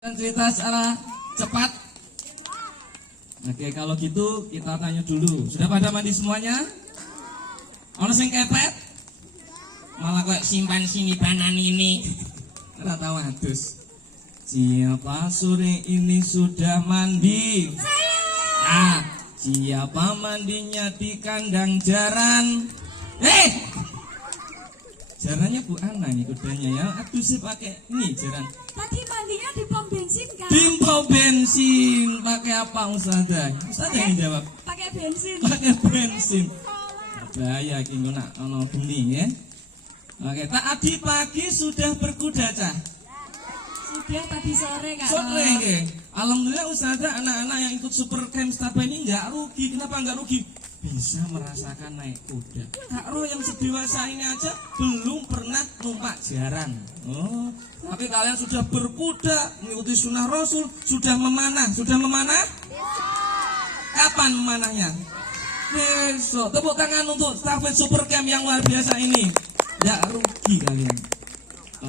Dan cerita secara cepat. Oke, kalau gitu kita tanya dulu. Sudah pada mandi semuanya? Ono sing kepet? Malah kayak simpan sini banan ini. Ora tahu adus. Siapa sore ini sudah mandi? Ah, siapa mandinya di kandang jaran? Jarannya Bu Ana nih kudanya ya. Aduh sih pakai ini jaran. Tadi mandinya di pom bensin kan? Di pom bensin. Pakai apa Ustazah? Ustazah yang jawab. Pakai bensin. Pakai bensin. Bahaya iki engko nak ana bening ya. Oke, tadi pagi sudah berkuda cah. Sudah tadi sore Kak. Sore nggih. Alhamdulillah Ustazah anak-anak yang ikut super camp Stapa ini enggak rugi. Kenapa enggak rugi? Bisa merasakan naik kuda. Kak Ro yang sedewasa ini aja belum pernah numpak jaran. Oh, tapi kalian sudah berkuda, mengikuti sunnah Rasul, sudah memanah. Sudah memanah? Kapan memanahnya? Besok. Tepuk tangan untuk stafet super camp yang luar biasa ini. Enggak rugi kalian.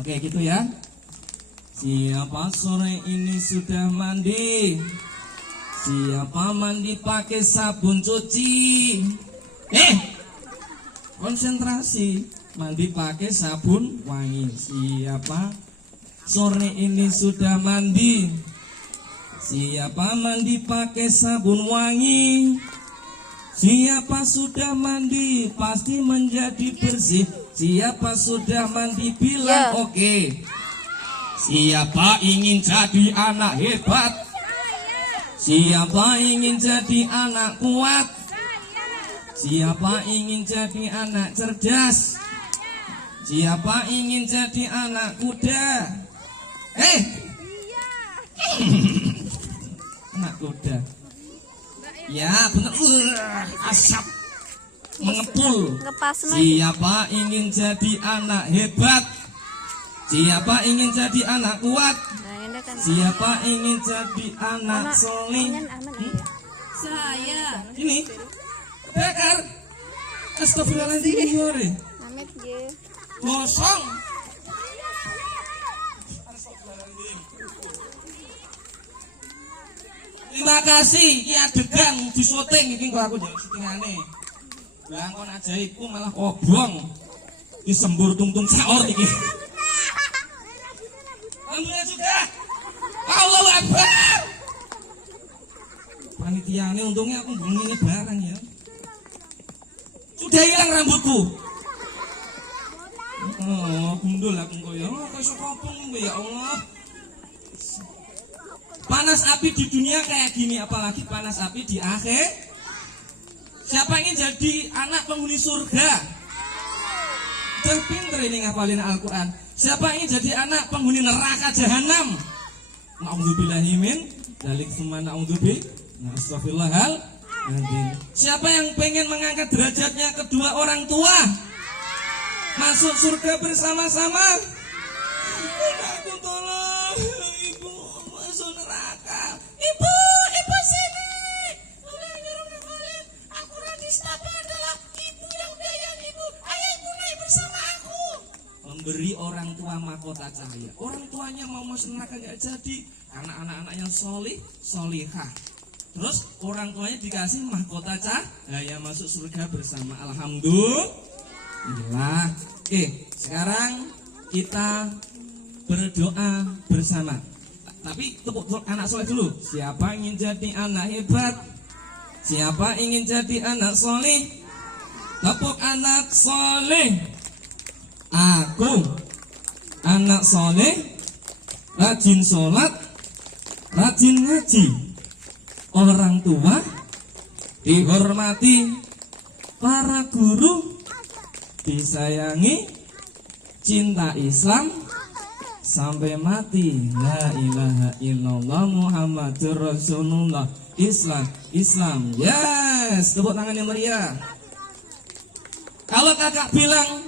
Oke, gitu ya. Siapa sore ini sudah mandi? Siapa mandi pakai sabun cuci? Konsentrasi. Mandi pakai sabun wangi. Siapa sore ini sudah mandi? Siapa mandi pakai sabun wangi? Siapa sudah mandi pasti menjadi bersih. Siapa sudah mandi bilang oke. Siapa ingin jadi anak hebat? Siapa ingin jadi anak kuat? Siapa ingin jadi anak cerdas? Siapa ingin jadi anak kuda? Anak kuda. Ya benar. Asap mengepul. Siapa ingin jadi anak hebat? Siapa ingin jadi anak kuat? Siapa ingin jadi anak soleh? Saya. Ini Bekar. Astagfirullahaladzim. Kosong. Terima kasih. Iki adegan di syuting iki kok aku jadi syutingane. Langkon ajaibku malah kobong. Disembur tungtung saor iki. Alhamdulillah sudah. Allahu Akbar. Panitia ini untungnya aku bunyi barang ya. Sudah hilang rambutku. Oh, gundul aku kok ya. Kasih kopong ya Allah. Panas api di dunia kayak gini, apalagi panas api di akhir. Siapa ingin jadi anak penghuni surga? Udah pinter ini ngapalin Al-Quran. Siapa ingin jadi anak penghuni neraka jahanam? Na'udzubillahi min dzalik tsumma na'udzubi. Astagfirullahaladzim. Siapa yang pengen mengangkat derajatnya kedua orang tua? Masuk surga bersama-sama? Aku tolong ibu masuk neraka. Ibu sini. Aku Radis Stapa adalah ibu yang biayaan ibu. Ayo ibu naik bersama aku. Memberi orang tua mahkota cahaya. Orang tuanya mau masuk neraka nggak jadi karena anak-anak yang solihah. Terus orang tuanya dikasih mahkota cahaya masuk surga bersama. Alhamdulillah. Sekarang kita berdoa bersama. Tapi tepuk anak soleh dulu. Siapa ingin jadi anak hebat? Siapa ingin jadi anak soleh? Tepuk anak soleh. Aku anak soleh, rajin sholat, rajin ngaji. Orang tua dihormati, para guru disayangi, cinta Islam sampai mati. La ilaha illallah Muhammadur Rasulullah. Islam. Yes, tepuk tangan yang meriah. Kalau kakak bilang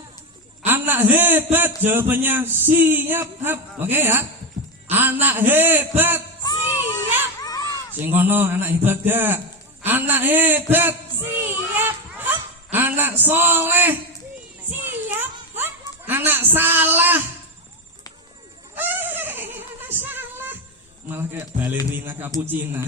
anak hebat, jawabannya siap. Oke ya. Anak hebat. Siap. Sing kono anak hebat gak? Anak hebat. Siap. Anak soleh. Siap. Anak salah. malah kayak balerina cappuccina.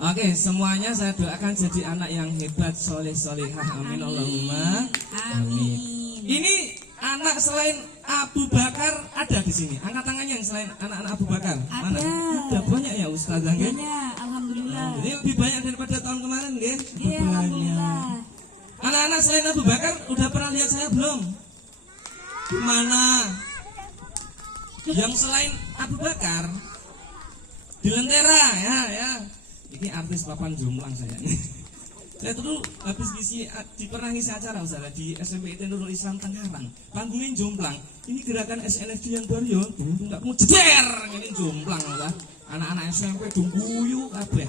Oke, semuanya saya doakan jadi anak yang hebat, soleh solehah. Amin Allahumma amin. Ini anak selain Abu Bakar ada di sini. Angkat tangannya yang selain anak-anak Abu Bakar. Mana? Ada banyak ya Ustazah, nggih? Banyak, alhamdulillah. Ini lebih banyak daripada tahun kemarin, nggih? Iya, alhamdulillah. Anak-anak selain Abu Bakar udah pernah lihat saya belum? Gimana? Yang selain Abu Bakar di Lentera ya. Ini artis papan jomblang saya. Saya dulu habis pernah ngisi acara Ustaz di SMP Nurul Islam Tangerang. Panggungnya jomblang. Ini gerakan SNFD yang baru ya. Enggak mau jeder ini jomblang lah. Anak-anak SMP dungguyu kabeh.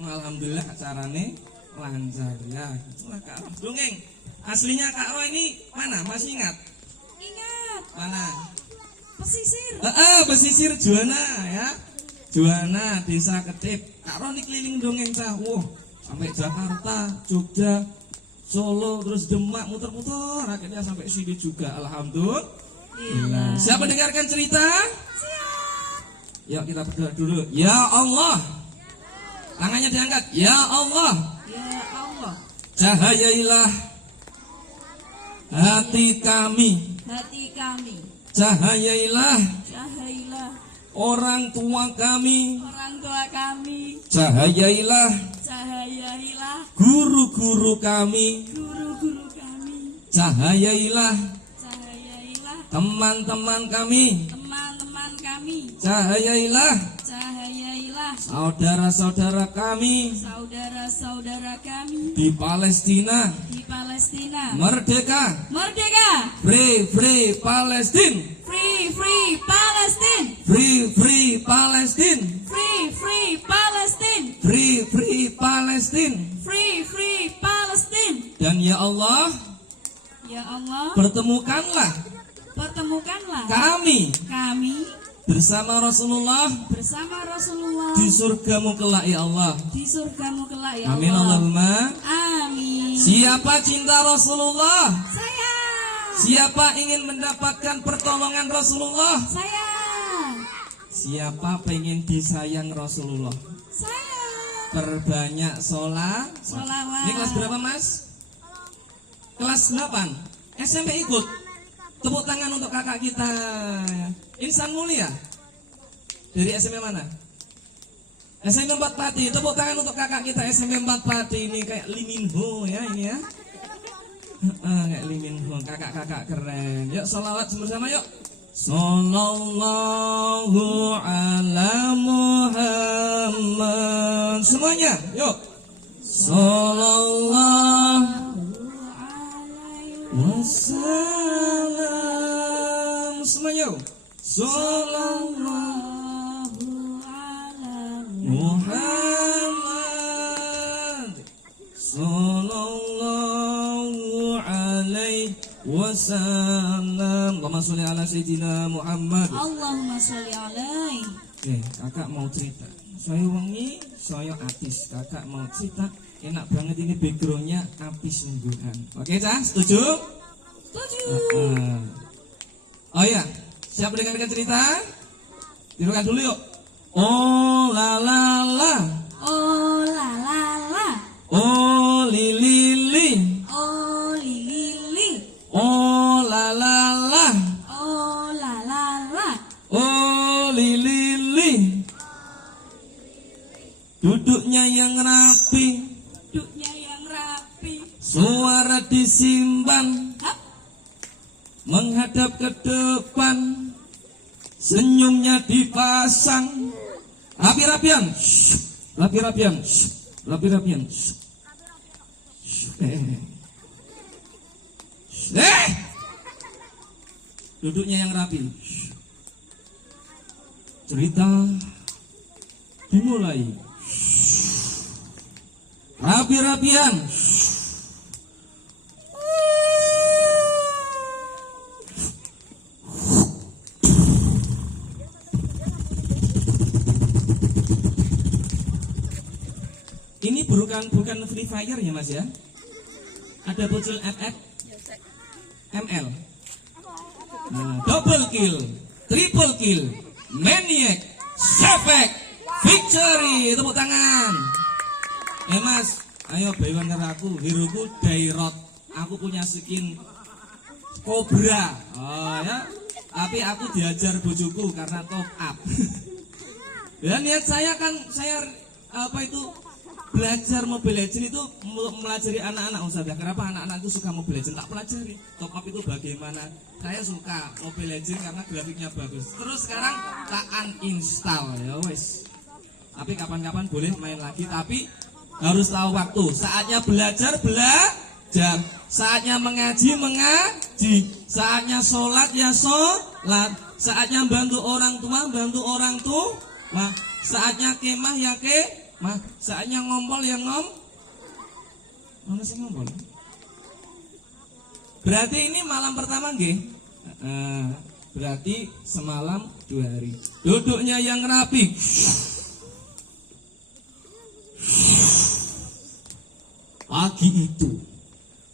Alhamdulillah acarane lancar ya. Itulah Kak Roh. Dongeng. Aslinya Kak Roh ini mana? Masih ingat? Ingat, Mana? pesisir. Pesisir Juwana ya. Juwana Desa Ketip. Kak Roh ini keliling dongeng cah. Wah, sampai Jakarta, Jogja, Solo, terus Demak, muter-muter akhirnya sampai sini juga. Alhamdulillah. Siapa dengarkan cerita? Yuk kita berdoa dulu. Ya Allah. Tangannya diangkat. Ya Allah. Ya Allah, Cahayailah hati kami. hati kami. Cahayailah Cahayailah orang tua kami. orang tua kami. Cahayailah Cahayailah guru-guru kami. guru-guru kami. Cahayailah Cahayailah teman-teman kami. teman-teman kami. Cahayailah Cahayailah saudara-saudara kami saudara-saudara kami di Palestina. di Palestina. Merdeka. Merdeka, Free Palestine. free Palestine, Free Palestine. free Palestine, Free Palestine. free Palestine. Dan ya Allah, Ya Allah, pertemukanlah pertemukanlah kami kami bersama Rasulullah bersama Rasulullah di surgamu kelak ya Allah. di surgamu kelak ya Amin Allah. Allahumma. Amin. Siapa cinta Rasulullah? Saya, Siapa ingin mendapatkan pertolongan Rasulullah? saya, Siapa pengen disayang Rasulullah? saya. Perbanyak sholat. Sholawat. Ini kelas berapa Mas? Kelas 8 SMP ikut. Tepuk tangan untuk kakak kita Insan Mulia. Dari SMP mana? SMP 4 Pati. Tepuk tangan untuk kakak kita SMP 4 Pati. Ini kayak Lee Min Ho ya ini ya. Kayak Lee Min Ho. Kakak-kakak keren. Yuk sholawat bersama yuk. Sallallahu ala Muhammad. Semuanya yuk. Sallallahu wassalam. Semuanya yuk. Sallallahu Muhammad sallallahu alaihi wasallam. Allahumma sholli ala sayyidina Muhammad. Allahumma sholli alaihi. Oke, kakak mau cerita. Saya wengi, saya artis. Kakak mau cerita. Enak banget ini backgroundnya apis sungguhan. Oke, Cah, setuju? Setuju. Oh iya, siap dengarkan cerita? Tirukan dulu yuk. Oh la la la. Oh la la la. Oh li li li. Oh li li li. Oh la la la. Oh la la la. Oh li li li. Duduknya yang rapi, Duduknya yang rapi. suara disimpan, Hap. menghadap ke depan, senyumnya dipasang. Rapi-rapian, rapi-rapian, rapi-rapian. Duduknya yang rapi. Cerita dimulai. Rapi-rapian. Ini bukan Free Fire ya Mas ya? Ada bocil FF ML. Nah, double kill, triple kill, maniac, Sefek Victory, tepuk tangan. Mas, ayo bayuan karo aku. Hiruku Dairot. Aku punya skin Cobra. Oh ya. Tapi aku diajar bojoku karena top up. Dan niat saya kan belajar Mobile Legends itu melajari anak-anak Ustaz. Kenapa anak-anak itu suka Mobile Legends? Tak pelajari. Top up itu bagaimana? Saya suka Mobile Legends karena grafiknya bagus. Terus sekarang tak uninstall ya wes. Tapi kapan-kapan boleh main lagi, tapi harus tahu waktu. Saatnya belajar, saatnya mengaji, saatnya sholat, ya sholat, saatnya bantu orang tua, saatnya kemah, ya kemah, saatnya ngompol, ya mana sih ngompol? Berarti ini malam pertama nggih? Berarti semalam 2 hari. Duduknya yang rapi.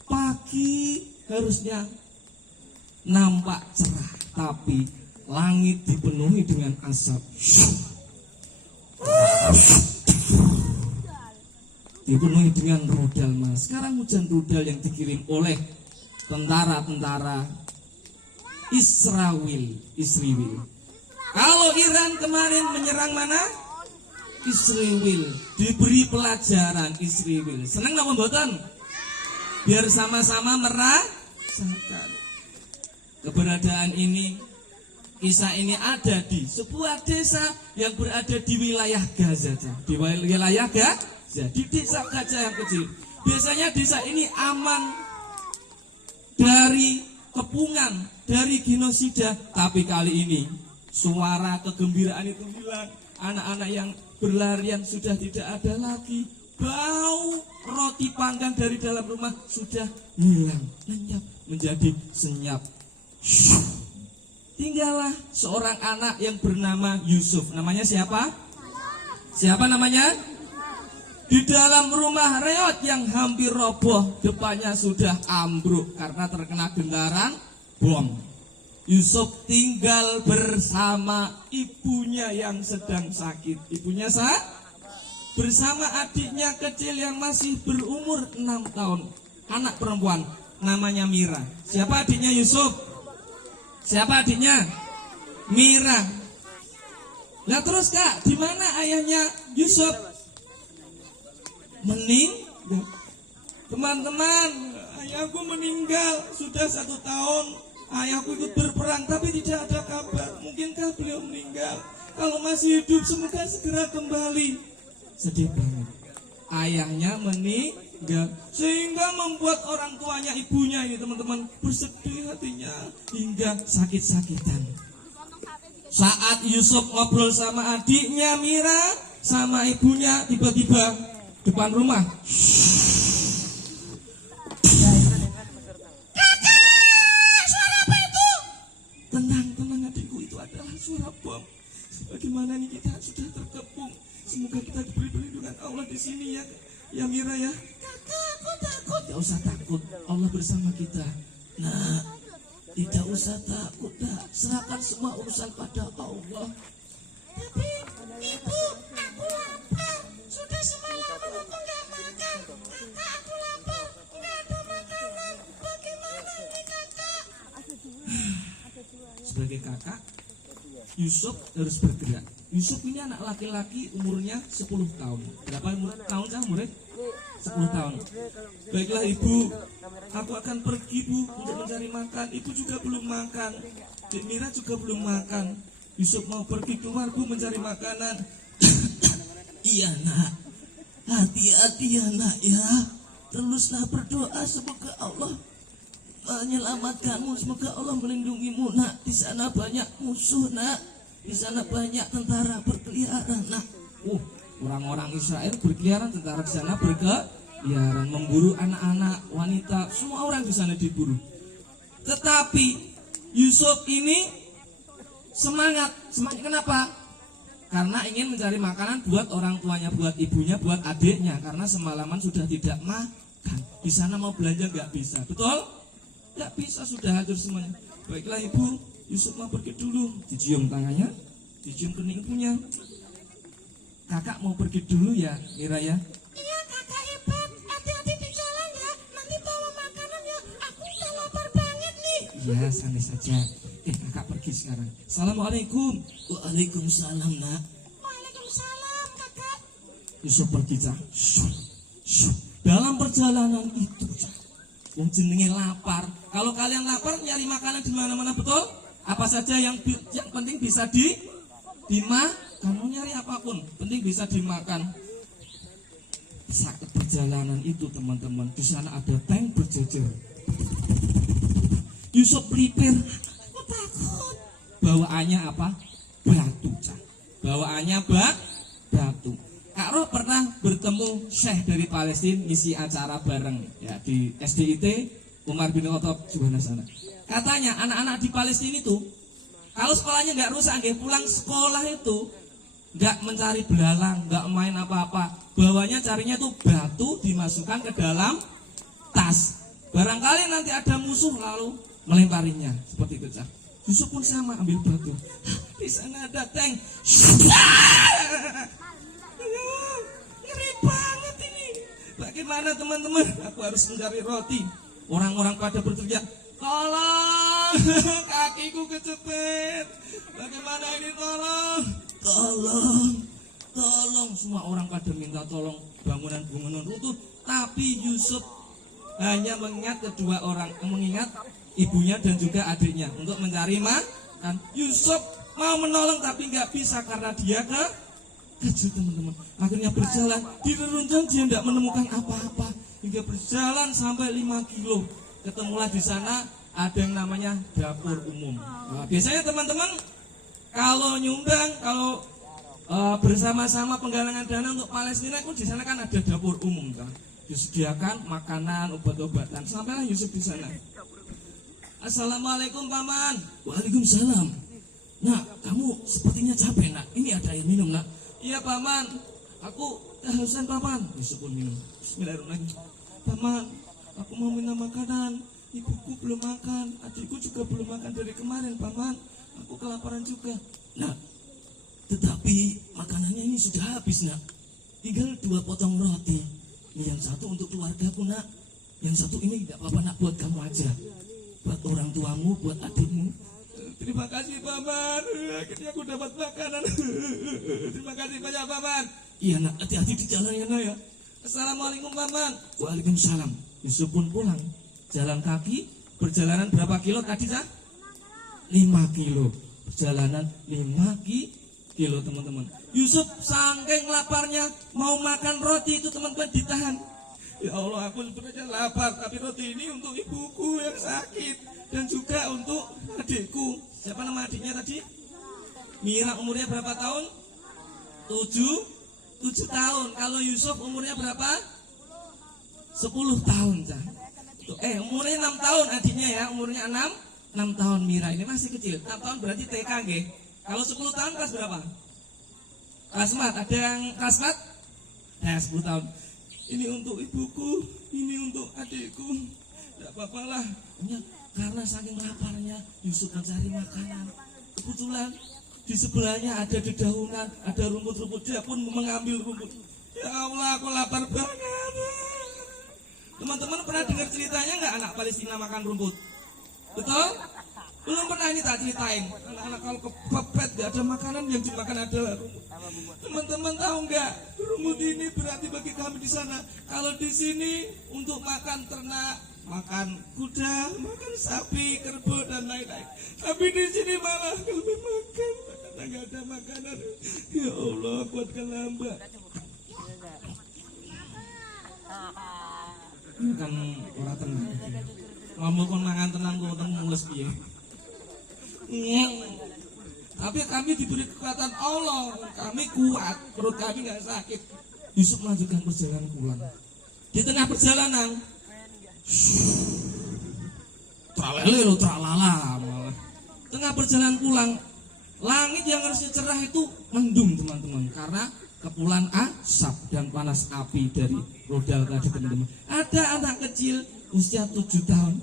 Pagi harusnya nampak cerah, tapi langit dipenuhi dengan asap, dipenuhi dengan rudal mas. Sekarang hujan rudal yang dikirim oleh tentara Israel. Kalau Iran kemarin menyerang mana? Israel, diberi pelajaran Israel. Seneng napa mboten? Biar sama-sama merasakan keberadaan ini. Kisah ini ada di sebuah desa yang berada di wilayah Gaza. Di wilayah Gaza, di desa Gaza yang kecil. Biasanya desa ini aman dari kepungan, dari genosida. Tapi kali ini suara kegembiraan itu hilang. Anak-anak yang berlarian sudah tidak ada lagi. Bau roti panggang dari dalam rumah sudah hilang, lenyap menjadi senyap. Tinggallah seorang anak yang bernama Yusuf. Namanya siapa? Siapa namanya? Di dalam rumah reot yang hampir roboh, depannya sudah ambruk karena terkena gentaran bom. Yusuf tinggal bersama ibunya yang sedang sakit. Ibunya bersama adiknya kecil yang masih berumur 6 tahun. Anak perempuan namanya Mira. Siapa adiknya Yusuf? Siapa adiknya? Mira. Nah terus kak, di mana ayahnya Yusuf? Meninggal. Teman-teman, ayahku meninggal sudah 1 tahun. Ayahku ikut berperang tapi tidak ada kabar. Mungkinkah beliau meninggal? Kalau masih hidup semoga segera kembali. Sedih banget. Ayahnya meninggal sehingga membuat orang tuanya, ibunya ini teman-teman bersedih hatinya hingga sakit-sakitan. Saat Yusuf ngobrol sama adiknya Mira, sama ibunya, tiba-tiba depan rumah. Tenang adikku, itu adalah suara bom. Bagaimana nih, kita sudah terkepung. Semoga kita diberi perlindungan Allah di sini ya Mira ya. Kakak, aku takut. Tidak usah takut, Allah bersama kita. Nah, tidak usah takut, dah. Serahkan semua urusan pada Allah. Tapi ibu, aku lapar. Sudah semalaman aku nggak makan. Kakak, aku lapar. Nggak ada makanan. Bagaimana ini kakak? Sebagai kakak, Yusuf harus bergerak. Yusuf ini anak laki-laki, umurnya 10 tahun. Berapa tahun sah murid? 10 tahun. Baiklah ibu, aku akan pergi bu untuk mencari makan. Ibu juga belum makan, Dek Mira juga belum makan. Yusuf mau pergi keluar bu mencari makanan. Iya nak, hati-hati ya nak ya. Teruslah berdoa, semoga Allah menyelamatkanmu, semoga Allah melindungimu nak. Di sana banyak musuh nak, di sana banyak tentara berkeliaran nak. Orang-orang Israel berkeliaran, tentara di sana berkeliaran memburu anak-anak, wanita, semua orang di sana diburu. Tetapi Yusuf ini semangat kenapa? Karena ingin mencari makanan buat orang tuanya, buat ibunya, buat adiknya. Karena semalaman sudah tidak makan. Di sana mau belanja nggak bisa, betul? Nggak bisa, sudah hancur semuanya. Baiklah ibu, Yusuf mau pergi dulu. Dicium tangannya, dicium kening punya. Kakak mau pergi dulu ya, Mira ya. Iya kakak Ipet, hati-hati di jalan ya. Nanti bawa makanan ya. Aku udah lapar banget nih. Iya, santai saja. Kakak pergi sekarang. Assalamualaikum. Waalaikumsalam, nak. Waalaikumsalam kakak. Yusuf pergi, Cak. Dalam perjalanan itu, Cak, yang jenenge lapar. Kalau kalian lapar nyari makanan di mana-mana, betul? Apa saja yang penting bisa dimakan. Kamu nyari apapun, penting bisa dimakan. Saat perjalanan itu, teman-teman, di sana ada tank berjejer. Yusuf prepare. Aku takut. Bawaannya apa? Batu, Cak. Bawaannya batu. Kak Roh pernah bertemu Syekh dari Palestina ngisi acara bareng ya di SDIT Umar bin Khattab Juwana sana. Katanya anak-anak di Palestina itu kalau sekolahnya nggak rusak, pulang sekolah itu nggak mencari belalang, nggak main apa-apa, bawanya carinya tuh batu dimasukkan ke dalam tas. Barangkali nanti ada musuh lalu melemparinya seperti itu, Cak. Yusuf pun sama ambil batu. Di sana ada tank. Ngeri banget ini. Bagaimana teman-teman? Aku harus mencari roti. Orang-orang pada berteriak, tolong, kakiku kecepet. Bagaimana ini, tolong? Tolong. Semua orang pada minta tolong, bangunan-bangunan runtuh. Tapi Yusuf hanya mengingat kedua orang, mengingat ibunya dan juga adiknya untuk mencari makan. Yusuf mau menolong tapi nggak bisa karena dia kecil, teman-teman. Akhirnya berjalan di reruntuhan, dia tidak menemukan apa-apa hingga berjalan sampai 5 kilo. Ketemulah di sana ada yang namanya dapur umum. Nah, biasanya teman-teman kalau nyumbang, kalau bersama-sama penggalangan dana untuk Palestina itu di sana kan ada dapur umum kan. Disediakan makanan, obat-obatan. Sampailah Yusuf di sana. Assalamualaikum paman. Waalaikumsalam. Nah, kamu sepertinya capek, nak. Ini ada air minum, nak. Iya paman, aku kehausan paman. Yusuf pun minum. Bismillahirrahmanirrahim. Paman, aku mau minum makanan. Ibuku belum makan, adikku juga belum makan dari kemarin paman. Aku kelaparan juga. Nah, tetapi makanannya ini sudah habis, nak. Tinggal 2 potong roti. Ini yang satu untuk keluargaku, nak. Yang satu ini tidak apa-apa, nak, buat kamu aja. Buat orang tuamu, buat adikmu. Terima kasih paman, akhirnya aku dapat makanan. Terima kasih banyak paman. Iya, nak, hati-hati di jalan ya, nak ya. Assalamualaikum paman. Waalaikumsalam. Yusuf pun pulang. Jalan kaki, perjalanan berapa kilo tadi, Cak? 5 kilo. Perjalanan 5 kilo, teman-teman. Yusuf saking laparnya mau makan roti itu, teman-teman, ditahan. Ya Allah, aku sebenarnya lapar, tapi roti ini untuk ibuku yang sakit dan juga untuk adikku. Siapa nama adiknya tadi? Mira, umurnya berapa tahun? 7 tahun. Kalau Yusuf umurnya berapa? 10 tahun, Cak. Umurnya 6 tahun adiknya ya, umurnya 6 tahun. Mira ini masih kecil. 6 tahun berarti TK, nggih. Kalau 10 tahun kelas berapa? Kelas mat. Ada yang kelas mat? Nah, 10 tahun. Ini untuk ibuku, ini untuk adikku. Tidak apa-apa lah. Karena saking laparnya Yusuf mencari makanan. Kebetulan di sebelahnya ada dedaunan, ada rumput-rumput. Dia pun mengambil rumput. Ya Allah, aku lapar banget. Teman-teman pernah dengar ceritanya nggak anak Palestina makan rumput? Betul? Belum pernah, ini tak ceritain. Anak-anak kalau kepepet gak ada makanan, yang dimakan adalah rumput. Teman-teman tahu nggak? Rumput ini berarti bagi kami di sana. Kalau di sini untuk makan ternak, makan kuda, makan sapi, kerbau dan lain-lain. Tapi di sini malah kami makan karena nggak ada makanan. Ya Allah, kuatkan hamba. Ini kan orang tenang. Ngomong kon mangan tenang, kok tenang mulus piye. Tapi kami diberi kekuatan Allah, kami kuat, perut kami nggak sakit. Yusuf melanjutkan perjalanan pulang. Di tengah perjalanan, tralele tralala malah. Tengah perjalanan pulang, langit yang harusnya cerah itu mendung, teman-teman, karena kepulan asap dan panas api dari rodal tadi, teman-teman. Ada anak kecil usia 7 tahun.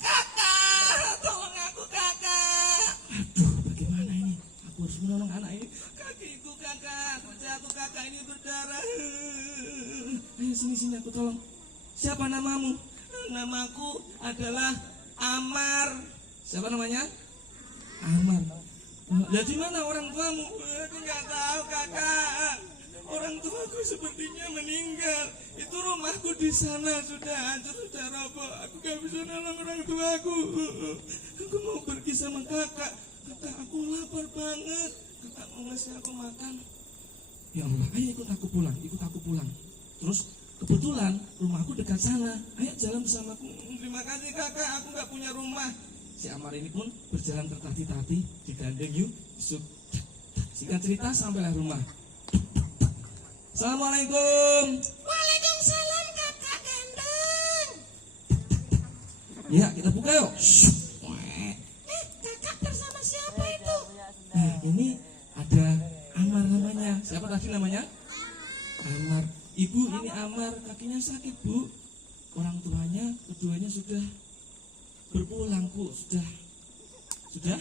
Kakak, tolong aku kakak. Aduh, bagaimana ini? Aku harus aku kakak ini berdarah. Ayo sini aku tolong. Siapa namamu? Namaku adalah Amar. Siapa namanya? Amar. Lah di mana orang tuamu? Aku nggak tahu kakak. Orang tuaku sepertinya meninggal. Itu rumahku di sana sudah hancur, sudah roboh. Aku gak bisa nolong orang tuaku. Aku mau pergi sama kakak. Kakak, aku lapar banget. Kakak mau ngasih aku makan. Ya Allah, ayo ikut aku pulang. Terus kebetulan rumahku dekat sana. Ayo jalan bersamaku. Terima kasih kakak, aku gak punya rumah. Si Amar ini pun berjalan tertatih-tatih, digandeng Yusuf. Singkat cerita sampailah rumah. Assalamualaikum. Waalaikumsalam kakak gendeng. Ya, kita buka yuk. Kakak bersama siapa itu? Nah, ini ada Amar namanya. Siapa tadi namanya? Amar. Ibu, ini Amar, kakinya sakit, Bu. Orang tuanya keduanya sudah berpulang, Bu. Sudah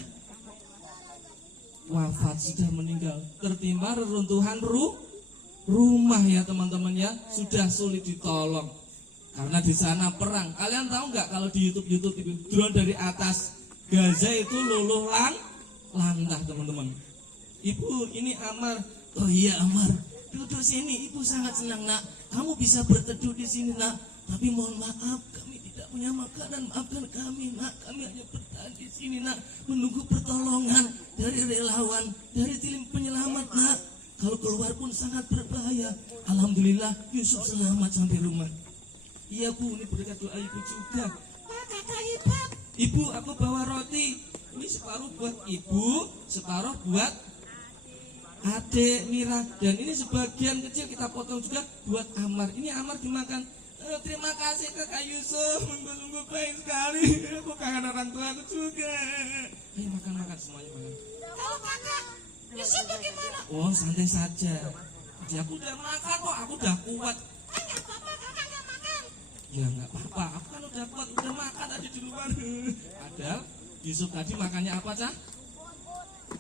wafat, sudah meninggal. Tertimpa reruntuhan rumah ya teman-teman ya, sudah sulit ditolong karena di sana perang. Kalian tahu nggak kalau di YouTube itu drone dari atas Gaza itu luluh lantah teman-teman. Ibu, ini Amar. Oh iya Amar, duduk sini. Ibu sangat senang nak, kamu bisa berteduh di sini nak. Tapi mohon maaf, kami tidak punya makanan. Maafkan kami nak, kami hanya bertahan di sini nak, menunggu pertolongan dari relawan, dari tim penyelamat nak. Kalau keluar pun sangat berbahaya. Alhamdulillah Yusuf selamat sampai rumah. Iya Bu, ini berkat doa ibu juga. Kakak hebat. Ibu, aku bawa roti. Ini separuh buat ibu, separuh buat adik Mira. Dan ini sebagian kecil kita potong juga buat Amar. Ini Amar dimakan. Terima kasih kakak Yusuf, sungguh-sungguh baik sekali. Aku kangen orang tua aku juga. Ayo makan semuanya makan. Kalau kakak Yusuf bagaimana? Oh santai saja. Jadi aku udah makan kok, aku udah kuat. Enggak apa-apa kakak nggak makan. Ya nggak apa-apa, aku kan udah kuat, udah makan tadi di luar. Padahal Yusuf tadi makannya apa cah?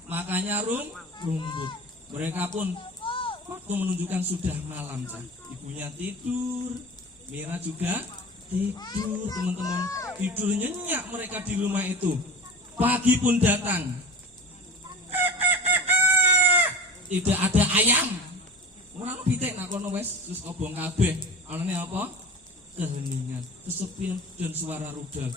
Makannya rumput. Mereka pun waktu menunjukkan sudah malam cah. Ibunya tidur, Mira juga tidur teman-teman. Tidur nyenyak mereka di rumah itu. Pagi pun datang. Tidak ada ayam. Ora ono pitik nak kono wis kobong kabeh. Anane apa? Keheningan, kesepian dan suara rudal.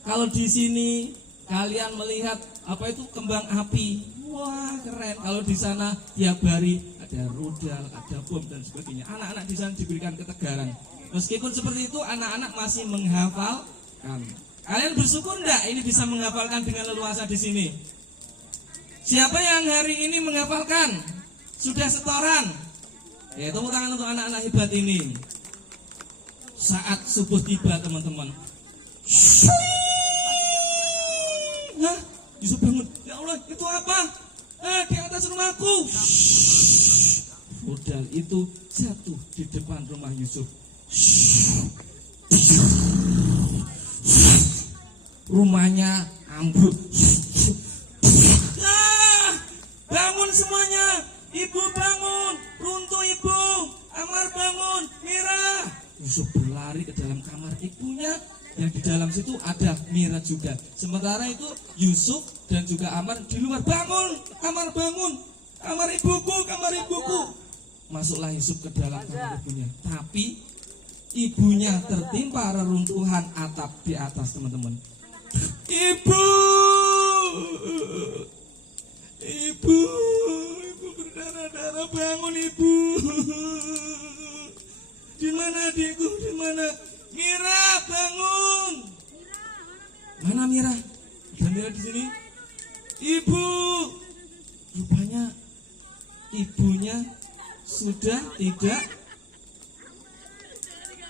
Kalau di sini kalian melihat apa itu kembang api. Wah, keren. Kalau di sana tiap hari ada rudal, ada bom dan sebagainya. Anak-anak di sana diberikan ketegaran. Meskipun seperti itu anak-anak masih menghafalkan. Kalian bersyukur enggak ini bisa menghafalkan dengan leluasa di sini? Siapa yang hari ini menghafalkan? Sudah setoran? Ya, tepuk tangan untuk anak-anak hebat ini. Saat subuh tiba teman-teman. Nah, Yusuf bangun. Ya Allah, itu apa? Di atas rumahku. Rudal itu jatuh di depan rumah Yusuf. Rumahnya ambruk. Bangun semuanya, ibu bangun, runtuh ibu, Amar bangun, Mira. Yusuf berlari ke dalam kamar ibunya, yang di dalam situ ada Mira juga. Sementara itu Yusuf dan juga Amar di luar. Bangun, Amar bangun, kamar ibuku, kamar ibuku. Masuklah Yusuf ke dalam kamar ibunya, tapi ibunya tertimpa reruntuhan atap di atas teman-teman. Ibu berdarah-darah, bangun ibu. Di mana adikku? Di mana? Mira, bangun. Mana Mira? Ada Mira di sini? Ibu. Rupanya ibunya sudah tidak,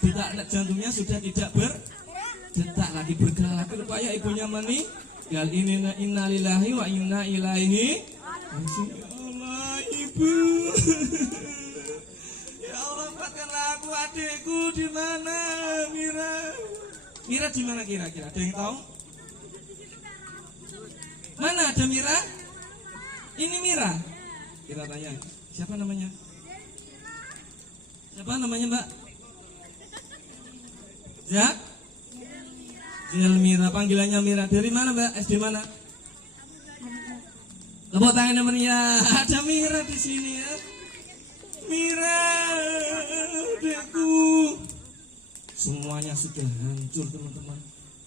detak jantungnya sudah tidak berdetak lagi, bergerak lagi. Rupanya ibunya meninggal. Innalillahi wa inna ilaihi raji'un. Ya Allah, ibu. Ya Allah, kuatkanlah aku, adikku di mana? Mira di mana kira-kira? Ada yang tahu? Mana ada Mira? Ini Mira. Kita tanya, siapa namanya? Siapa namanya Mbak? Ya? Mira, panggilannya Mira. Dari mana Mbak? SD mana? Tepuk tangan meriah. Ada Mira di sini ya. Mira, adekku. Semuanya sudah hancur teman-teman.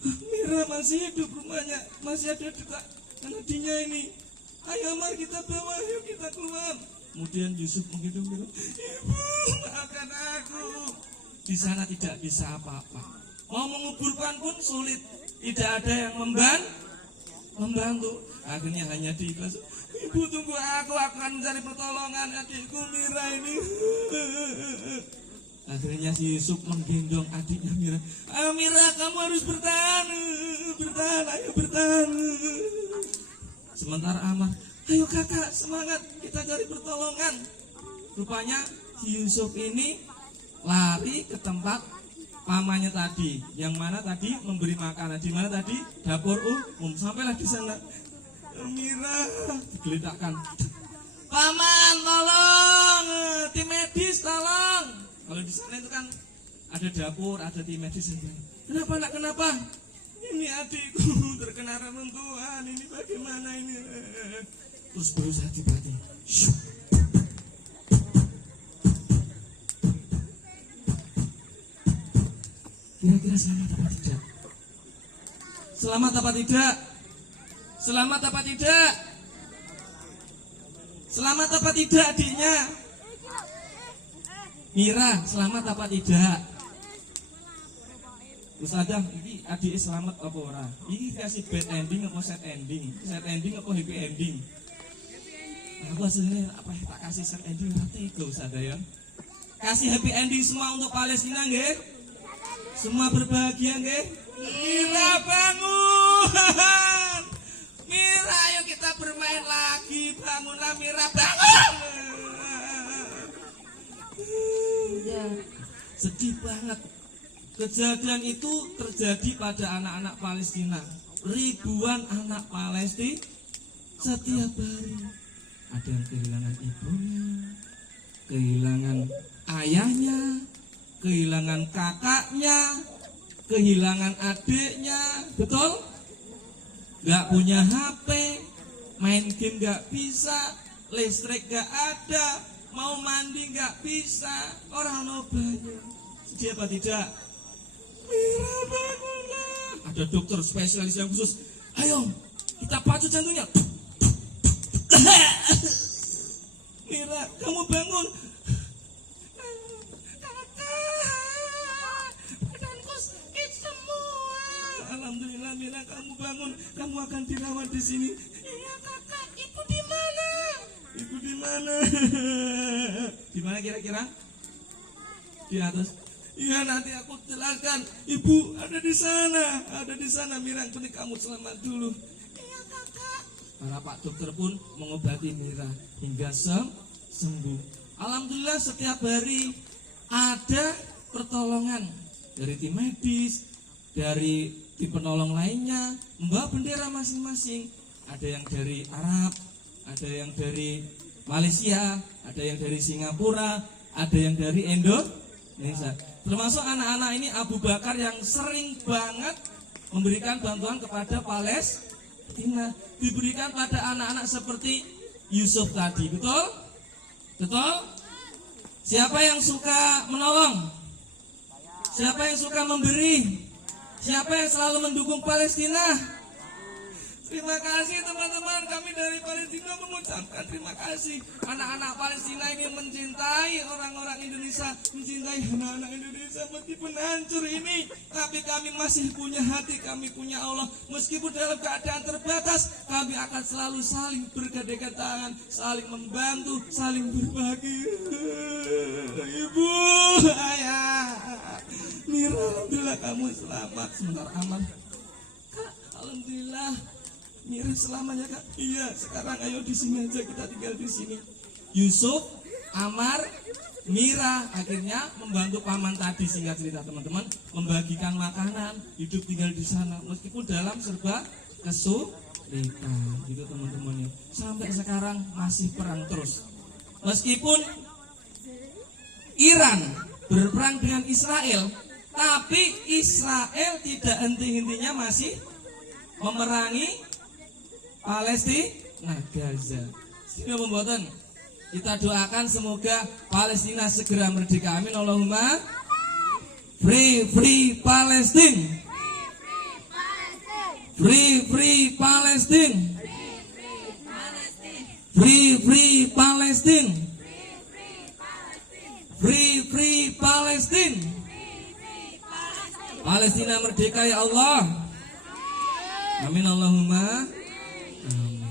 Mira masih hidup, rumahnya masih ada juga anaknya ini. Ayo mari kita bawa, ayo kita keluar. Kemudian Yusuf menggendong Mira. Ibu, maafkan aku. Di sana tidak bisa apa-apa. Mau menguburkan pun sulit. Tidak ada yang membantu. Akhirnya hanya diikhlas. Ibu tunggu aku akan mencari pertolongan adikku Mira ini. Akhirnya si Yusuf menggendong adiknya Mira. Ayo Mira, kamu harus bertahan, ayo bertahan. Sementara Amar, ayo kakak semangat, kita cari pertolongan. Rupanya si Yusuf ini lari ke tempat pamannya tadi, yang mana tadi memberi makanan, di mana tadi dapur umum. Sampailah di sana. Mira digeletakkan. Paman, tolong, tim medis tolong. Kalau di sana itu kan ada dapur, ada tim medis. Kenapa nak? Kenapa? Ini adikku terkena reruntuhan. Ini bagaimana ini? Terus berusaha dibantu. Kira-kira selamat apa tidak? Selamat apa tidak? Selamat apa tidak? Selamat apa tidak adiknya? Mira, selamat apa tidak? Ustazah, ini adik selamat apa ora? Ini kasih bad ending apa sad ending? Sad ending apa happy ending? Aku aslinya apa tak kasih sad ending nanti itu Ustazah ya. Kasih happy ending semua untuk Palestina nggih? Semua berbahagia nggih? Mira bangun. Mira, ayo kita bermain lagi. Bangunlah Mira, bangun. Sedih banget. Kejadian itu terjadi pada anak-anak Palestina. Ribuan anak Palestina setiap hari. Ada yang kehilangan ibunya, kehilangan ayahnya, kehilangan kakaknya, kehilangan adiknya. Betul? Gak punya HP, main game gak bisa, listrik gak ada, mau mandi gak bisa, orang no banyak. Sedih apa tidak? Mira bangunlah. Ada dokter spesialis yang khusus. Ayo kita pacu jantungnya. Mira, kamu bangun. Badanku sakit semua. Alhamdulillah Mira, kamu bangun. Kamu akan dirawat di sini. Iya kakak, ibu di mana? Ibu di mana? Di mana kira-kira? Di atas. Iya, nanti aku jelaskan. Ibu ada di sana, Mira. Yang penting kamu selamat dulu. Iya kakak. Para Pak dokter pun mengobati Mira hingga sembuh. Alhamdulillah setiap hari ada pertolongan dari tim medis, dari tim penolong lainnya, membawa bendera masing-masing. Ada yang dari Arab, ada yang dari Malaysia, ada yang dari Singapura, ada yang dari Indonesia. Termasuk anak-anak ini Abu Bakar yang sering banget memberikan bantuan kepada Palestina, diberikan pada anak-anak seperti Yusuf tadi. Betul? Betul? Siapa yang suka menolong? Siapa yang suka memberi? Siapa yang selalu mendukung Palestina? Terima kasih teman-teman, kami dari Palestina mengucapkan terima kasih. Anak-anak Palestina ini mencintai orang-orang Indonesia, mencintai anak-anak Indonesia meskipun hancur ini. Tapi kami masih punya hati, kami punya Allah. Meskipun dalam keadaan terbatas, kami akan selalu saling bergandengan tangan, saling membantu, saling berbagi. Ibu, ayah, Mira, alhamdulillah kamu selamat. Sebentar aman. Kak, alhamdulillah. Mira selamanya kak. Iya, sekarang ayo di sini aja, kita tinggal di sini. Yusuf, Amar, Mira akhirnya membantu paman tadi, singkat cerita teman-teman, membagikan makanan, hidup tinggal di sana meskipun dalam serba Leta gitu teman-teman ya. Sampai sekarang masih perang terus. Meskipun Iran berperang dengan Israel, tapi Israel tidak henti-hentinya masih memerangi Palestina, Gaza. Sehingga pembuatan kita doakan semoga Palestina segera merdeka. Amin Allahumma. Free Palestine. Free Palestine. Free Palestine. Free Palestine. Palestina merdeka ya Allah. Amin Allahumma. Amin.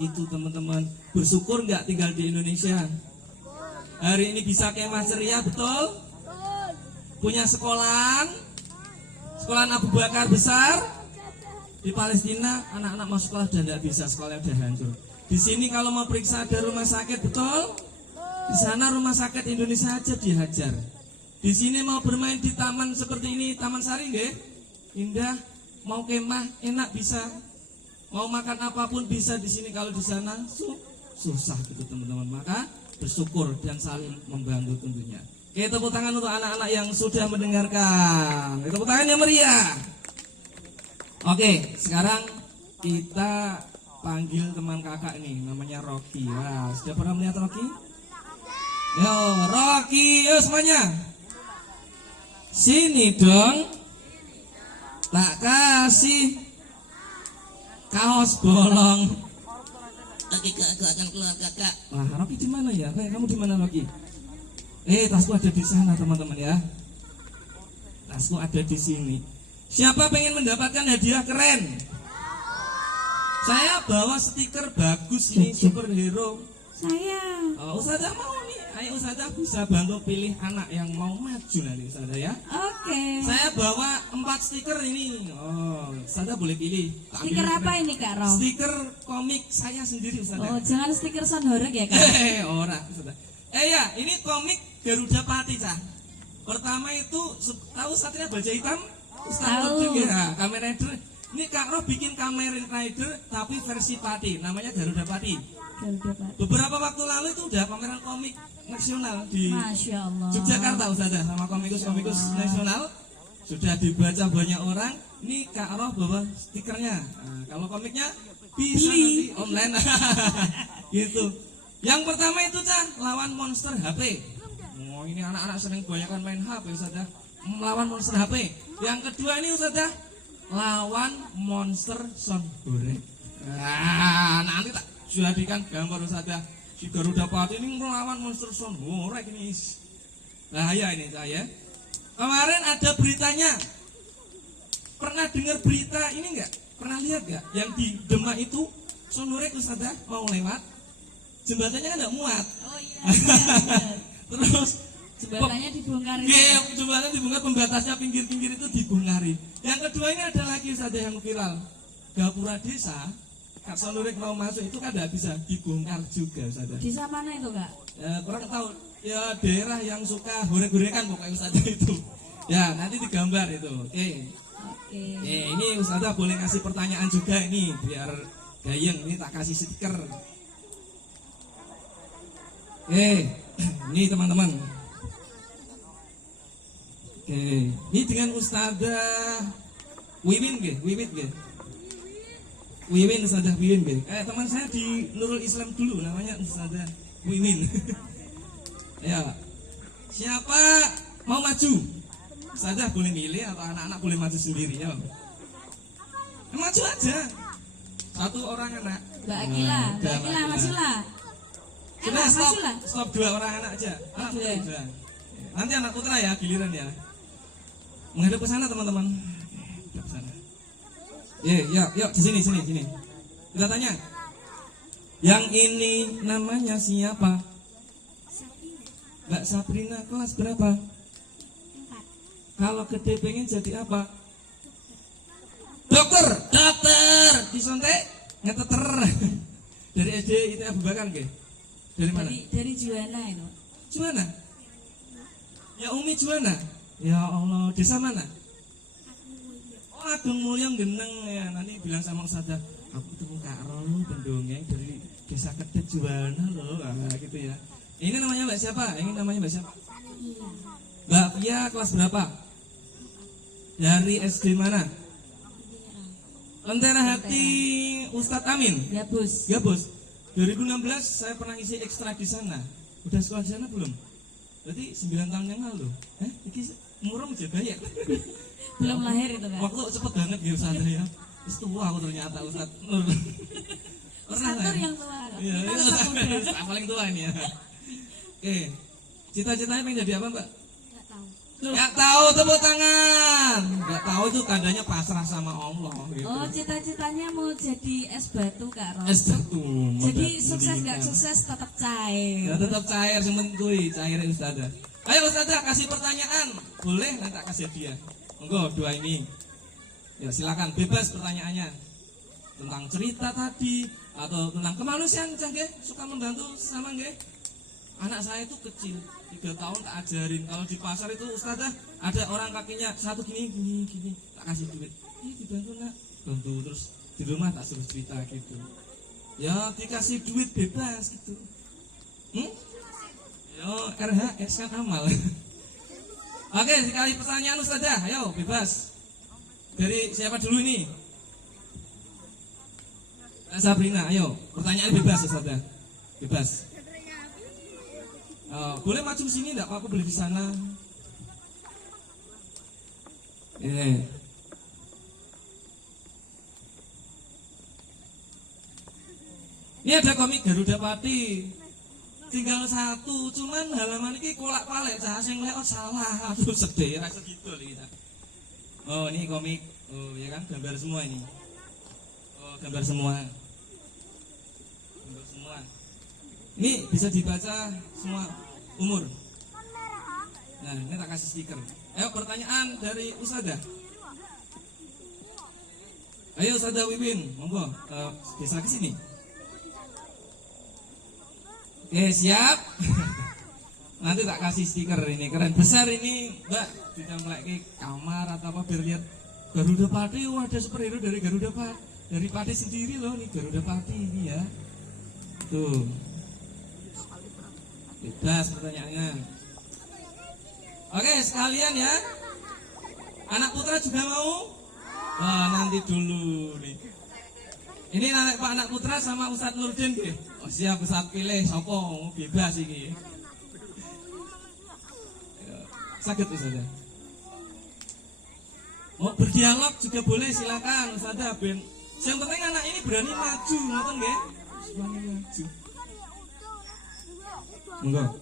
Itu teman-teman, bersyukur nggak tinggal di Indonesia? Hari ini bisa kemah ceria, betul? Punya sekolahan Abu Bakar besar. Di Palestina anak-anak masuk sekolah dan tidak bisa, sekolahnya udah hancur. Di sini kalau mau periksa ada rumah sakit, betul? Di sana rumah sakit Indonesia aja dihajar. Di sini mau bermain di taman seperti ini, Taman Sari nggih? Indah, mau kemah enak bisa. Mau makan apapun bisa di sini, kalau di sana susah gitu teman-teman. Maka bersyukur dan saling membantu tentunya. Oke, tepuk tangan untuk anak-anak yang sudah mendengarkan. Tepuk tangan yang meriah. Oke, sekarang kita panggil teman kakak ini, namanya Rocky. Wah, sudah pernah melihat Rocky? Yo, Rocky, yo semuanya. Sini dong. Tak kasih kaos bolong. Oke, aku akan keluar kakak. Wah, Rocky di mana ya? Kamu di mana Rocky? Tasku ada di sana teman-teman ya. Tasku ada di sini. Siapa pengen mendapatkan hadiah keren? Saya bawa stiker bagus ini, superhero. Saya. Oh, Ustazah mau nih. Ayo Ustazah bisa bantu pilih anak yang mau maju nanti Ustazah ya. Oke. Saya bawa 4 stiker ini. Oh, Ustazah boleh pilih. Stiker apa ini Kak Rom? Stiker komik saya sendiri Ustazah. Oh, jangan stiker sound horeg ya Kak. Ora Ustazah. Ya, ini komik Garuda Pati Cah. Pertama itu tahu Satria Baja Hitam? Tahu ya, Kamen Rider. Ini Kak Roh bikin Kamen Rider tapi versi Pati, namanya Garuda Pati. Beberapa waktu lalu itu udah pameran komik nasional di Masya Allah. Yogyakarta Ustazah, sama komikus nasional. Sudah dibaca banyak orang. Ini Kak Roh bawa stikernya. Nah, kalau komiknya bisa nanti online. Gitu. Yang pertama itu Cah, lawan monster HP. Oh, ini anak-anak sering kebanyakan main HP Ustazah. Melawan monster HP. Yang kedua ini Ustazah, lawan monster sound goreng. Nah, nanti tak jadikan gambar Ustazah. Si Garuda Pati ini melawan monster sound goreng ini. Bahaya ini saya. Kemarin ada beritanya. Pernah dengar berita ini enggak? Pernah lihat enggak? Yang di Demak itu sound goreng Ustazah mau lewat. Jembatannya kan enggak muat. Oh iya. Terus jembatannya dibongkar itu. Iya, jembatan dibongkar, pembatasnya pinggir-pinggir itu dibongkari. Yang kedua ini ada lagi Ustazah yang viral. Gapura desa, Kak Sonurik mau masuk itu kan tidak bisa dibongkar juga Ustazah. Desa mana itu Kak? Kurang tahu. Ya daerah yang suka goreng-gorengan pokoknya Ustazah itu. Ya nanti digambar itu. Oke. Ini Ustazah boleh kasih pertanyaan juga ini biar gayeng. Ini tak kasih stiker. Ini teman-teman. Ini dengan Ustazah Wiwin nggih, Wiwin Ustazah Wiwin nggih. Teman saya di Nurul Islam dulu namanya Ustazah Wiwin. Ya. Siapa mau maju? Ustazah boleh milih atau anak-anak boleh maju sendiri ya. Maju aja. Satu orang anak. Mbak Akila majulah. Sudah stop 2 orang anak aja. Sudah. Nanti anak putra ya giliran ya. Menghadap ke sana teman-teman. Ke sana. Yuk di sini. Kita tanya. Yang ini namanya siapa? Mbak Sabrina kelas berapa? 4. Kalau gede pengen jadi apa? Dokter. Disontek ngeteter. Dari SD itu Abu Bakar nggih? Dari mana? Dari Juwana itu. Juwana? Ya Umi Juwana. Ya Allah, desa mana? Oh, Agung Mulyo Geneng ya. Nanti bilang sama Ustazah, aku ketemu Kak Rol pendongeng dari Desa Kedet Juwana loh, gitu ya. Ini namanya Mbak siapa? Ini namanya Mbak siapa? Mbak Pia kelas berapa? Dari SD mana? Lentera Hati Ustadz Amin. Ya bos. Ya bos. 2016 saya pernah isi ekstra di sana. Udah sekolah di sana belum? Berarti 9 tahun yang lalu. Ini umurnya menjaga ya? Belum lahir itu kan? Waktu cepet banget ya Ustadz ya. Terus tua aku ternyata Ustadz Nur. Pernah Ustadz Nur ya? yang tua. Iya, Kita itu tetap muda. paling tua ini ya. Oke, cita-citanya pengen jadi apa Mbak? Nggak tahu. Nggak tahu, tepuk tangan. Nggak tahu itu tandanya pasrah sama Allah gitu. Oh, cita-citanya mau jadi es batu Kak Ros. Es batu. Jadi sukses nggak sukses tetap cair. Ya tetap cair sementui, cair Ustazah. Ayo Ustazah kasih pertanyaan. Boleh nanti tak kasih dia. Monggo dua ini. Ya silakan bebas pertanyaannya. Tentang cerita tadi atau tentang kemanusiaan nggih, suka membantu sama nggih. Anak saya itu kecil, 3 tahun tak ajarin. Kalau di pasar itu Ustazah ada orang kakinya satu gini, tak kasih duit. Dibantu nak, bantu terus di rumah tak suruh cerita gitu. Ya dikasih duit bebas gitu. Yo RHS kan amal. Oke, sekali pertanyaan Ustazah, ayo bebas. Dari siapa dulu ini? Sabrina, ayo pertanyaan bebas Ustazah, bebas. Boleh maju sini enggak? Aku beli di sana. Ini ada komik Garuda Pati. Tinggal satu, cuman halaman ini kolak-kalik, saya sing lewat salah. Aduh sedih, rasa gitu kita. Oh, ini komik. Oh, ya kan gambar semua ini. Oh, gambar semua. Gambar semua. Ini bisa dibaca semua umur. Nah, ini tak kasih stiker. Ayo pertanyaan dari Ustazah. Ayo Ustazah Wiwin, monggo bisa ke sini. Oke, siap. Nanti tak kasih stiker ini keren besar ini, Mbak. Ditempel ke kamar atau apa biar lihat Garuda Pati. Wah, ada superhero dari Garuda Pati. Dari Pati sendiri loh nih Garuda Pati ini ya. Tuh. Bebas pertanyaannya. Oke sekalian ya. Anak putra juga mau? Wah nanti dulu nih. Ini Pak anak putra sama Ustadz Nurdin deh. Oh siap Ustadz pilih sopo bebas ini. Sakit Ustazah. Mau berdialog juga boleh silakan Ustazah ben. Yang penting anak ini berani maju ngoten nggih. Berani maju. Enggak.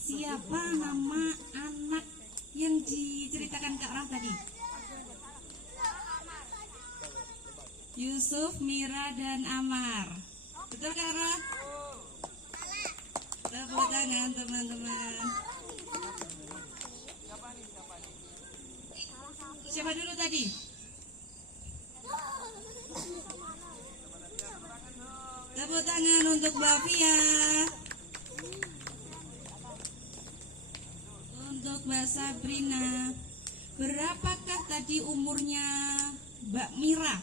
Siapa nama anak yang diceritakan Kak Rah tadi? Yusuf, Mira, dan Amar. Betul Kak Rah? Tepuk tangan teman-teman. Siapa dulu tadi? Tepuk tangan untuk Mbak Fia. Untuk Mbak Sabrina. Berapakah tadi umurnya Mbak Mira?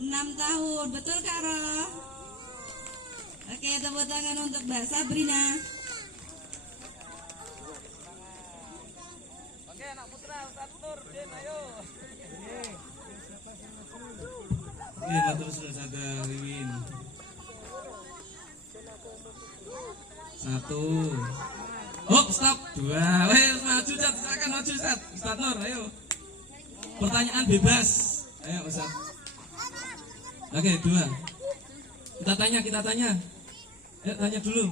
6 tahun, betul Kak Roh? Oke, tepuk tangan untuk Mbak Sabrina. Oke, anak putra Ustadz Nurdin, ayo. Oke, matur sudah ada Wiwin. 1. Oh, stop. 2. Maju Ustaz, silakan maju Ustaz. Ustadz Nur, ayo. Pertanyaan bebas. Ayo Ustaz. Oke, 2. Kita tanya. Ayo tanya dulu.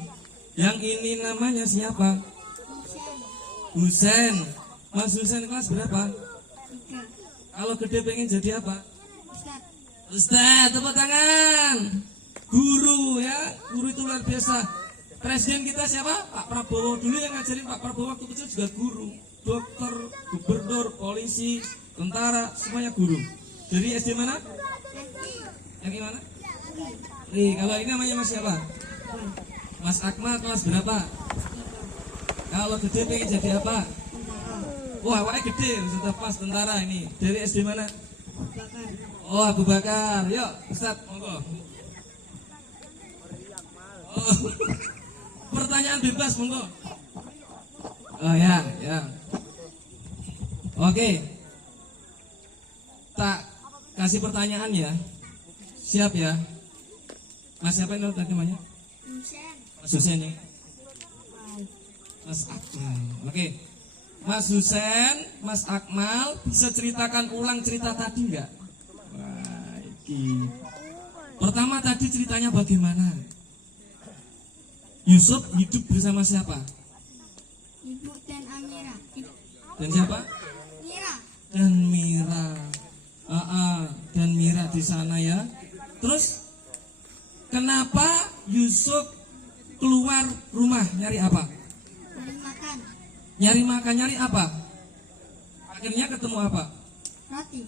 Yang ini namanya siapa? Husen. Mas Husen kelas berapa? 3. Kalau gede pengen jadi apa? Ustaz, tepuk tangan. Guru ya, guru itu luar biasa. Presiden kita siapa? Pak Prabowo. Dulu yang ngajarin Pak Prabowo waktu kecil juga guru. Dokter, gubernur, polisi, tentara, semuanya guru. Dari SD mana? Yang gimana? Kalau ini namanya Mas siapa? Mas Akmal kelas berapa? Kalau gede pengen jadi apa? Wah, awalnya gede, sudah pas tentara ini. Dari SD mana? Bakar. Oh, Abu Bakar. Yuk, Ustaz, monggo. Oh. Pertanyaan bebas, monggo. Oh ya, ya. Oke. Tak kasih pertanyaan ya. Siap ya. Mas siapa ini tadi namanya? Mas Husen nih. Mas Akmal. Oke. Mas Husen, Mas Akmal bisa ceritakan ulang cerita tadi enggak? Wah, iki. Pertama tadi ceritanya bagaimana? Yusuf hidup bersama siapa? Ibu dan Amira. Dan siapa? Mira. Dan Mira. Dan Mira di sana ya. Terus kenapa Yusuf keluar rumah nyari apa? Cari makan. Nyari makan, nyari apa? Akhirnya ketemu apa? Roti.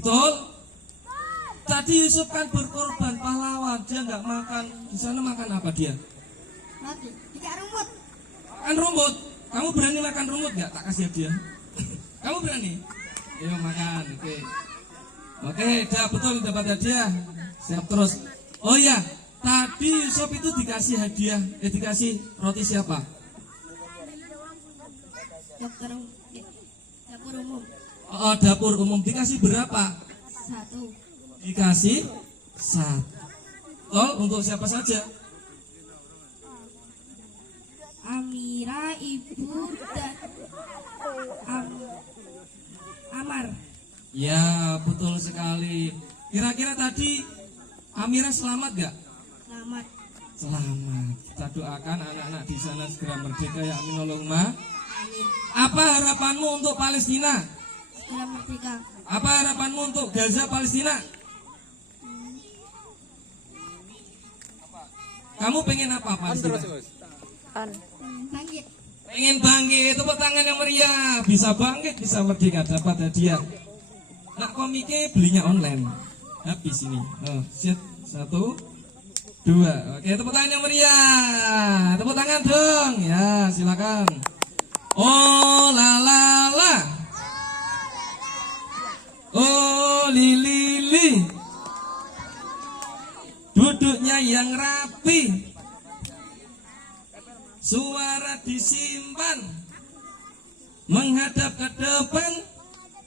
Betul? Tadi Yusuf kan berkorban pahlawan, dia nggak makan. Di sana makan apa dia? Roti. Tidak rumput. Makan rumput. Kamu berani makan rumput nggak? Tak kasih hadiah. Kamu berani? Ayo makan. Oke. Oke, dah betul dapat hadiah. Siap terus. Oh iya, tadi Yusuf itu dikasih hadiah, dikasih roti siapa? Dapur umum. Oh, dapur umum dikasih berapa? 1. Dikasih 1. Oh, untuk siapa saja? Amira, Ibu dan Amar. Ya, betul sekali. Kira-kira tadi Amira selamat gak? Selamat. Selamat. Kita doakan anak-anak di sana segera merdeka ya amin Allahumma. Amin. Apa harapanmu untuk Palestina? Segera merdeka. Apa harapanmu untuk Gaza Palestina? Kamu pengen apa Palestina? Bangkit. Pengen bangkit, tepuk tangan yang meriah. Bisa bangkit, bisa merdeka, dapat hadiah. Nak komiknya belinya online. Habis ini. Oh, siap. 1, 2. Oke, tepuk tangan yang meriah. Tepuk tangan dong. Ya, silakan. Oh la la la. Oh li li li. Duduknya yang rapi. Suara disimpan. Menghadap ke depan.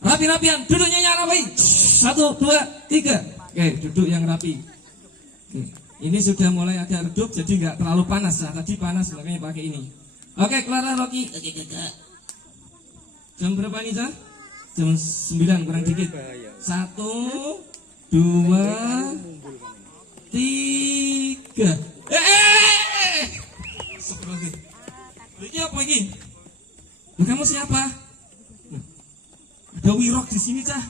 Rapi-rapian, duduknya yang rapi. 1, 2, 3. Oke, duduk yang rapi. Oke. Ini sudah mulai agak redup, jadi nggak terlalu panas. Nah, tadi panas makanya pakai ini. Oke, Clara Rocky. Oke, kakak. Jam berapa nih, Cah? Jam 9 kurang dikit. 1, 2, 3. Seperti. Ini apa lagi? Kamu siapa? Ada wirok di sini, Cah.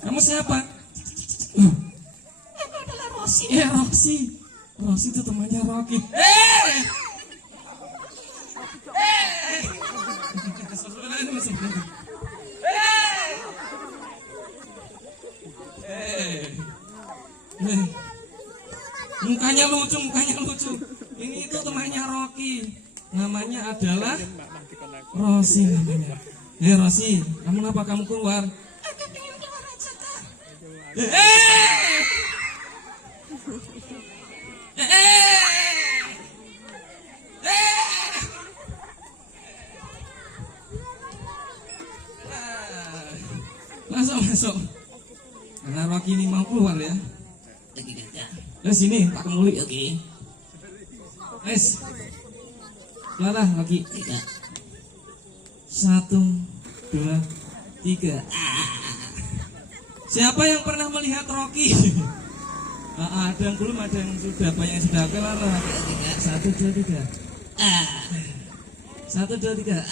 Kamu siapa? Aku adalah Rosi. Rosi. Rosi itu temannya Rocky. Mukanya lucu. Ini itu temannya Rocky. Namanya adalah Rosi namanya. Rosi, kenapa kamu keluar? Aku pengen keluar aja, Kak. Masuk. Karena Rocky ini mau keluar ya. Sini, tak kemuli. Oke. Wes. Keluar Rocky. 1, 2, 3. Siapa yang pernah melihat Rocky? Ada yang belum, ada yang sudah, banyak yang sudah. Keluar. 1, 2, 3. 1, 2, 3.